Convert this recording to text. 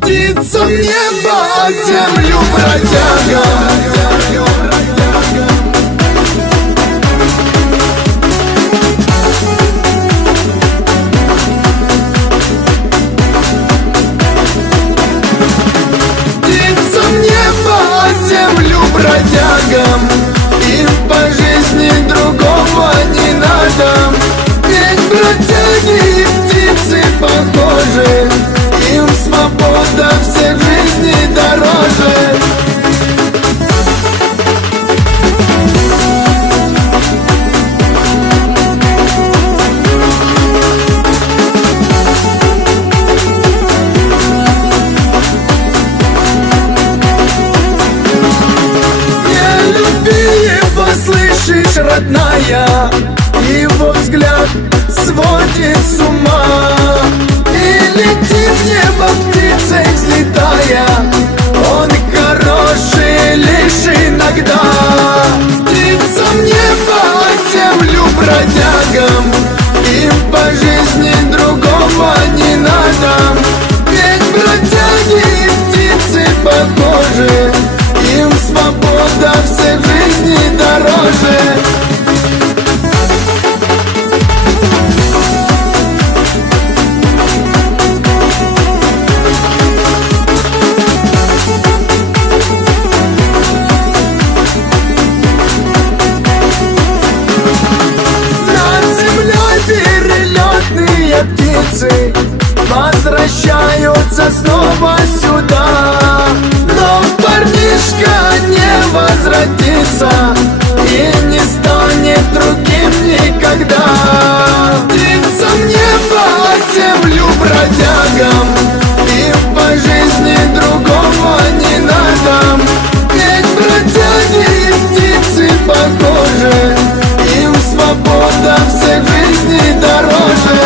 Птицам небо, а землю бродягам. Птицам небо, а землю бродягам. Им по жизни другого не надо. Ведь бродяги и птицы похожи. Им свобода всех жизней дороже. Не люби его, слышишь, родная, его взгляд сводит с ума. И летит в небо птицей взлетая, он хороший лишь иногда. Птицам небо, а землю бродягам. Им по жизни другого не надо. Ведь бродяги и птицы похожи. Им свобода всех жизней дороже. Перелетные птицы возвращаются снова сюда. Но парнишка не возвратится и не станет другим никогда. Птицам небо, а землю бродягам. Им по жизни другого не надо. Ведь бродяги и птицы похожи. Им свобода всех жизней дороже.